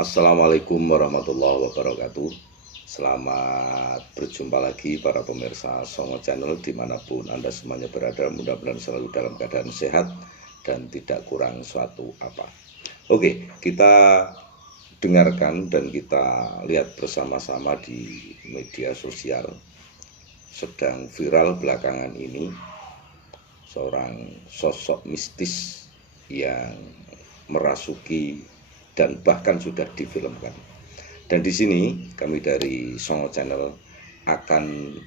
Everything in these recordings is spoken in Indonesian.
Assalamualaikum warahmatullahi wabarakatuh. Selamat berjumpa lagi para pemirsa Songo Channel dimanapun Anda semuanya berada. Mudah-mudahan selalu dalam keadaan sehat dan tidak kurang suatu apa. Oke, kita dengarkan dan kita lihat bersama-sama di media sosial. Sedang viral belakangan ini seorang sosok mistis yang merasuki dan bahkan sudah difilmkan. Dan di sini kami dari Songo Channel akan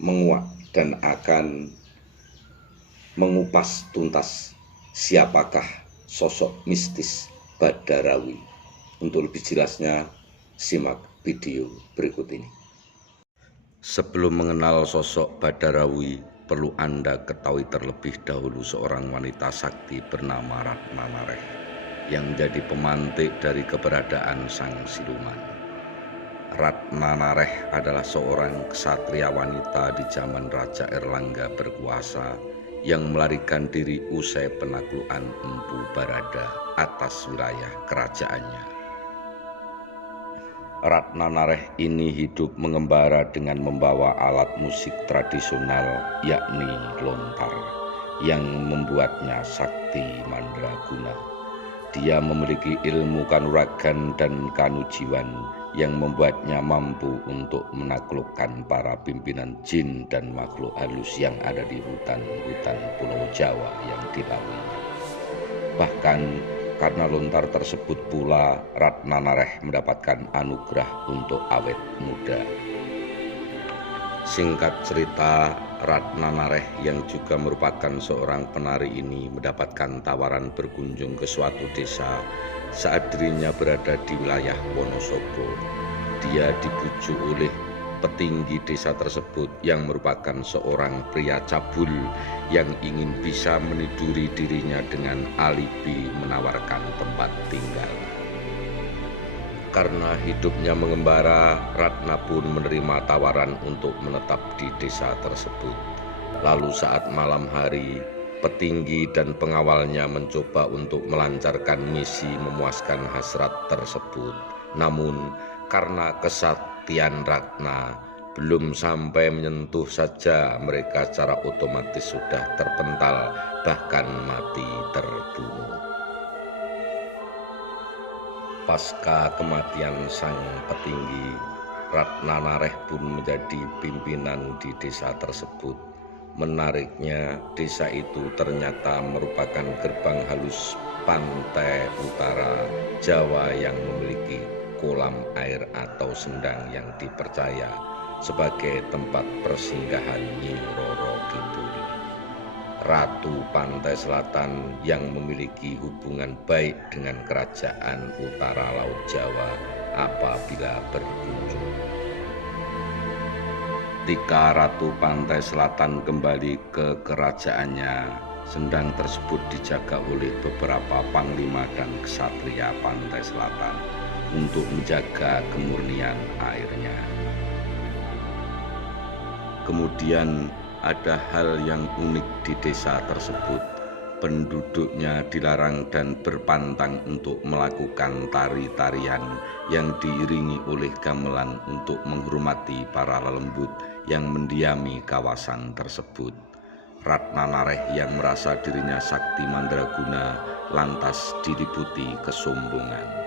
menguak dan akan mengupas tuntas siapakah sosok mistis Badarawi. Untuk lebih jelasnya, simak video berikut ini. Sebelum mengenal sosok Badarawi, perlu Anda ketahui terlebih dahulu seorang wanita sakti bernama Ratna Nareh yang menjadi pemantik dari keberadaan sang siluman. Ratna Nareh adalah seorang ksatria wanita di zaman Raja Erlangga berkuasa yang melarikan diri usai penaklukan Empu Barada atas wilayah kerajaannya. Ratna Nareh ini hidup mengembara dengan membawa alat musik tradisional yakni lontar yang membuatnya sakti mandraguna. Dia memiliki ilmu kanuragan dan kanujiwan yang membuatnya mampu untuk menaklukkan para pimpinan jin dan makhluk halus yang ada di hutan-hutan Pulau Jawa yang dilaluinya. Bahkan karena lontar tersebut pula Ratna Nareh mendapatkan anugerah untuk awet muda. Singkat cerita, Ratna Nareh yang juga merupakan seorang penari ini mendapatkan tawaran berkunjung ke suatu desa saat dirinya berada di wilayah Wonosobo. Dia dibujuk oleh petinggi desa tersebut yang merupakan seorang pria cabul yang ingin bisa meniduri dirinya dengan alibi menawarkan tempat tinggal. Karena hidupnya mengembara, Ratna pun menerima tawaran untuk menetap di desa tersebut. Lalu saat malam hari, petinggi dan pengawalnya mencoba untuk melancarkan misi memuaskan hasrat tersebut. Namun, karena kesaktian Ratna belum sampai menyentuh saja, mereka secara otomatis sudah terpental, bahkan mati terbunuh. Pasca kematian sang petinggi, Ratna Nareh pun menjadi pimpinan di desa tersebut. Menariknya, desa itu ternyata merupakan gerbang halus pantai utara Jawa yang memiliki kolam air atau sendang yang dipercaya sebagai tempat persinggahan Nyi Roro Kidul, Ratu Pantai Selatan yang memiliki hubungan baik dengan kerajaan utara Laut Jawa apabila berkunjung. Ketika Ratu Pantai Selatan kembali ke kerajaannya, sendang tersebut dijaga oleh beberapa panglima dan ksatria Pantai Selatan untuk menjaga kemurnian airnya. Kemudian ada hal yang unik di desa tersebut. Penduduknya dilarang dan berpantang untuk melakukan tari-tarian yang diiringi oleh gamelan untuk menghormati para lelembut yang mendiami kawasan tersebut. Ratna Nareh yang merasa dirinya sakti mandraguna lantas diliputi kesombongan.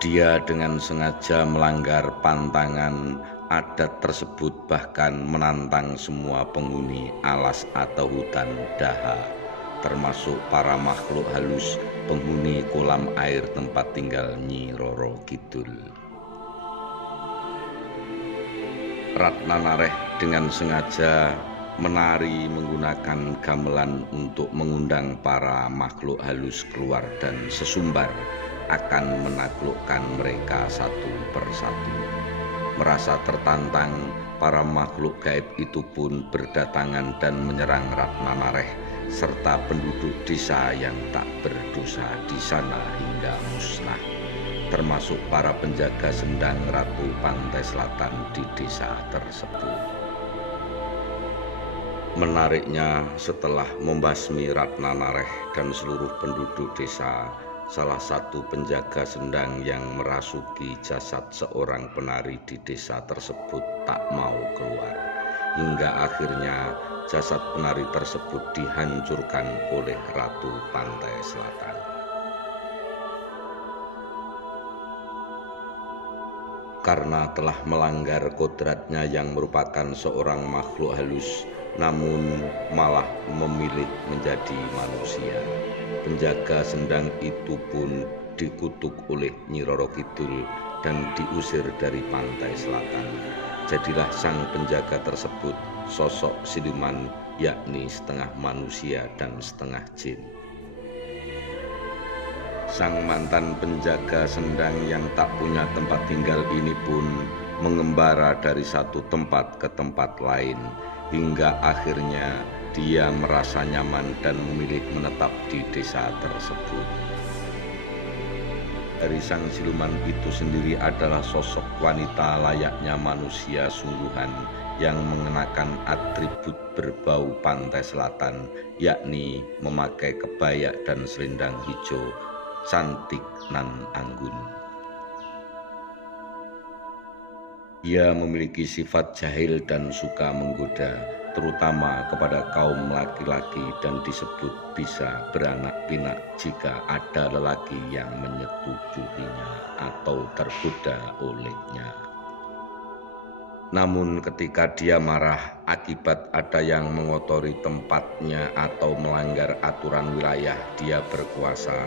Dia dengan sengaja melanggar pantangan adat tersebut, bahkan menantang semua penghuni alas atau hutan Daha, termasuk para makhluk halus penghuni kolam air tempat tinggal Nyi Roro Kidul. Ratna Nareh dengan sengaja menari menggunakan gamelan untuk mengundang para makhluk halus keluar dan sesumbar akan menaklukkan mereka satu persatu. Merasa tertantang, para makhluk gaib itu pun berdatangan dan menyerang Ratna Nareh serta penduduk desa yang tak berdosa di sana hingga musnah, termasuk para penjaga sendang Ratu Pantai Selatan di desa tersebut. Menariknya, setelah membasmi Ratna Nareh dan seluruh penduduk desa, salah satu penjaga sendang yang merasuki jasad seorang penari di desa tersebut tak mau keluar. Hingga akhirnya jasad penari tersebut dihancurkan oleh Ratu Pantai Selatan. Karena telah melanggar kodratnya yang merupakan seorang makhluk halus, namun malah memilih menjadi manusia. Penjaga sendang itu pun dikutuk oleh Nyi Roro Kidul dan diusir dari Pantai Selatan. Jadilah sang penjaga tersebut sosok siluman, yakni setengah manusia dan setengah jin. Sang mantan penjaga sendang yang tak punya tempat tinggal ini pun mengembara dari satu tempat ke tempat lain, hingga akhirnya dia merasa nyaman dan memilih menetap di desa tersebut. Dari sang siluman itu sendiri adalah sosok wanita layaknya manusia sungguhan yang mengenakan atribut berbau Pantai Selatan, yakni memakai kebaya dan selendang hijau, cantik nan anggun. Ia memiliki sifat jahil dan suka menggoda, terutama kepada kaum laki-laki, dan disebut bisa beranak pinak jika ada lelaki yang menyetujuinya atau tergoda olehnya. Namun ketika dia marah akibat ada yang mengotori tempatnya atau melanggar aturan wilayah dia berkuasa,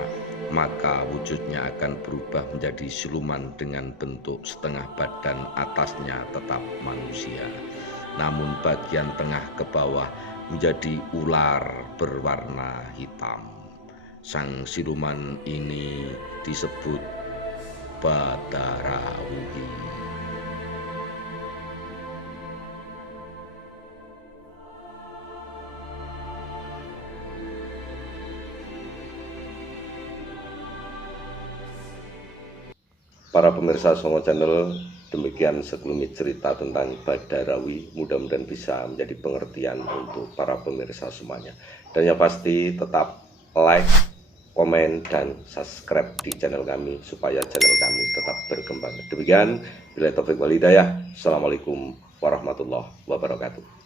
maka wujudnya akan berubah menjadi siluman dengan bentuk setengah badan atasnya tetap manusia, namun bagian tengah ke bawah menjadi ular berwarna hitam. Sang siluman ini disebut Badarawuhi. Para pemirsa Songo Channel, demikian sekelumit cerita tentang Badarawi. Mudah-mudahan bisa menjadi pengertian untuk para pemirsa semuanya. Dan yang pasti tetap like, komen, dan subscribe di channel kami supaya channel kami tetap berkembang. Demikian, billahi taufiq wal hidayah. Assalamualaikum warahmatullahi wabarakatuh.